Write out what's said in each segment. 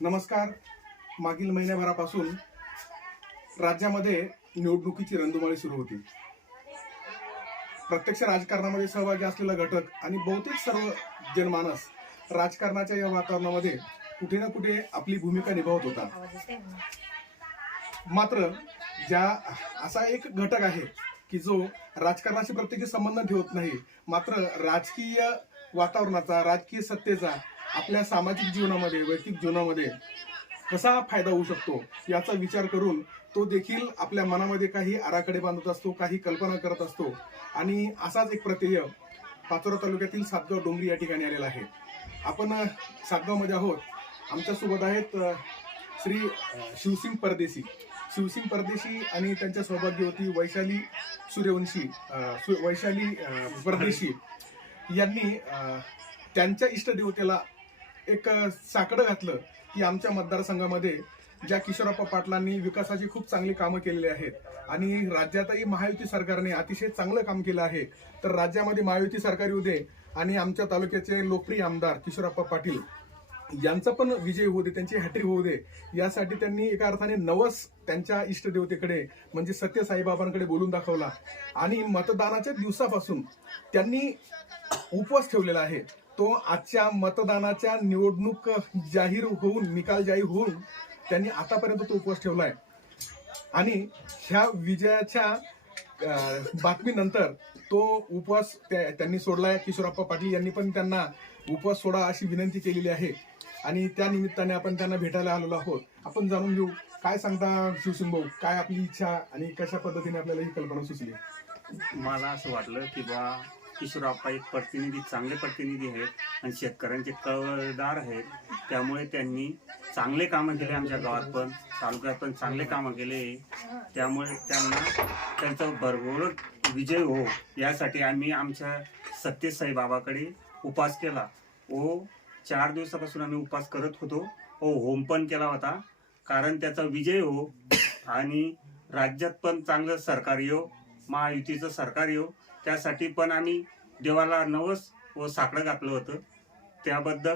नमस्कार. मागील महिन्याभरापासून राज्यामध्ये निवडणुकीची रंधुमाळी सुरू होती. प्रत्यक्ष राजकारणामध्ये सहभागी असलेला घटक आणि बहुतेक सर्व जनमानस राजकारणाच्या या वातावरणामध्ये कुठे ना कुठे आपली भूमिका निभावत होता. मात्र ज्या असा एक घटक आहे की जो राजकारणाशी प्रत्येकी संबंध ठेवत नाही मात्र राजकीय वातावरणाचा राजकीय सत्तेचा आपल्या सामाजिक जीवनामध्ये वैयक्तिक जीवनामध्ये कसा फायदा होऊ शकतो याचा विचार करून तो देखील आपल्या मनामध्ये काही आराखडे बांधत असतो काही कल्पना करत असतो. आणि असाच एक प्रत्यय पाचोरा तालुक्यातील सातगाव डोंगरी या ठिकाणी आलेला आहे. आपण सातगावमध्ये आहोत. आमच्यासोबत आहेत श्री शिवसिंग परदेशी. शिवसिंग परदेशी आणि त्यांच्या सौभाग्य होती वैशाली सूर्यवंशी सु- वैशाली परदेशी यांनी त्यांच्या इष्टदेवतेला एक साकडं घातलं की आमच्या मतदारसंघामध्ये ज्या किशोरप्पा पाटलांनी विकासाची खूप चांगली कामं केलेली आहेत आणि राज्यातही महायुती सरकारने अतिशय चांगलं काम केलं आहे तर राज्यामध्ये महायुती सरकार येऊ दे आणि आमच्या तालुक्याचे लोकप्रिय आमदार किशोरप्पा पाटील यांचा पण विजय होऊ दे त्यांची हॅट्रिक होऊ दे यासाठी त्यांनी एका अर्थाने नवस त्यांच्या इष्टदेवतेकडे म्हणजे सत्य साईबाबांकडे बोलून दाखवला आणि मतदानाच्या दिवसापासून त्यांनी उपवास ठेवलेला आहे. तो आजच्या मतदानाच्या निवडणूक जाहीर होऊन निकाल जाहीर होऊन त्यांनी आतापर्यंत तो उपवास ठेवला आहे आणि ह्या विजयाच्या बातमीनंतर तो उपवास त्या- त्यांनी आहे किशोरप्पा पाटील यांनी पण त्यांना उपवास सोडा अशी विनंती केलेली आहे. आणि त्या निमित्ताने आपण त्यांना भेटायला आलेलो आहोत. आपण जाणून घेऊ काय सांगता शिवसिंग भाऊ काय आपली इच्छा आणि कशा पद्धतीने आपल्याला ही कल्पना सुचली? मला असं वाटलं की बा किशोरप्पा एक प्रतिनिधी चांगले प्रतिनिधी आहेत आणि शेतकऱ्यांचे कळवळदार आहेत. त्यामुळे त्यांनी चांगले कामं केले आमच्या गावात पण. तालुक्यात पण चांगले कामं केले. त्यामुळे त्यांना त्यांचा भरभरून विजय हो यासाठी आम्ही आमच्या सत्यसाई बाबाकडे उपास केला. ओ चार दिवसापासून आम्ही उपास करत होतो. ओ होम पण केला होता. कारण त्याचा विजय हो. आणि राज्यात पण चांगलं सरकार येऊ महायुतीचं सरकार येऊ त्यासाठी पण आम्ही देवाला नवस व साकडं घातलं होतं. त्याबद्दल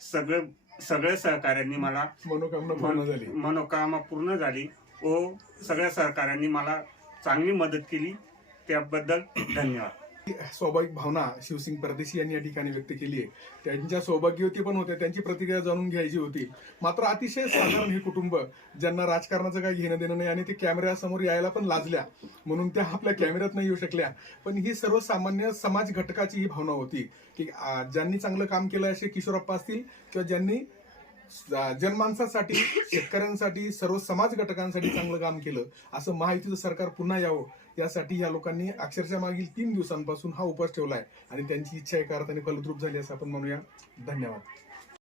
सगळे सगळ्या सहकाऱ्यांनी मला मनोकामना पूर्ण झाली. मनोकामना पूर्ण झाली व सगळ्या सहकाऱ्यांनी मला चांगली मदत केली. त्याबद्दल धन्यवाद. स्वाभाविक भावना शिवसिंग परदेशी यांनी या ठिकाणी व्यक्त केली आहे. त्यांच्या सौभाग्यवती पण होत्या त्यांची प्रतिक्रिया जाणून घ्यायची होती. मात्र अतिशय साधारण हे कुटुंब ज्यांना राजकारणाचं काही घेणं देणं नाही आणि ते कॅमेऱ्यासमोर यायला पण लाजल्या म्हणून त्या आपल्या कॅमेऱ्यात नाही येऊ शकल्या. पण ही सर्वसामान्य समाज घटकाची ही भावना होती की ज्यांनी चांगलं काम केलं असे किशोरप्पा असतील किंवा ज्यांनी जनमानसासाठी शेतकऱ्यांसाठी सर्व समाज घटकांसाठी चांगलं काम केलं असं महायुतीचं सरकार पुन्हा यावं यासाठी या लोकांनी अक्षरशः मागील तीन दिवसांपासून हा उपवास ठेवलाय. आणि त्यांची इच्छा एका अर्थाने फलद्रूप झाली असं आपण म्हणूया. धन्यवाद.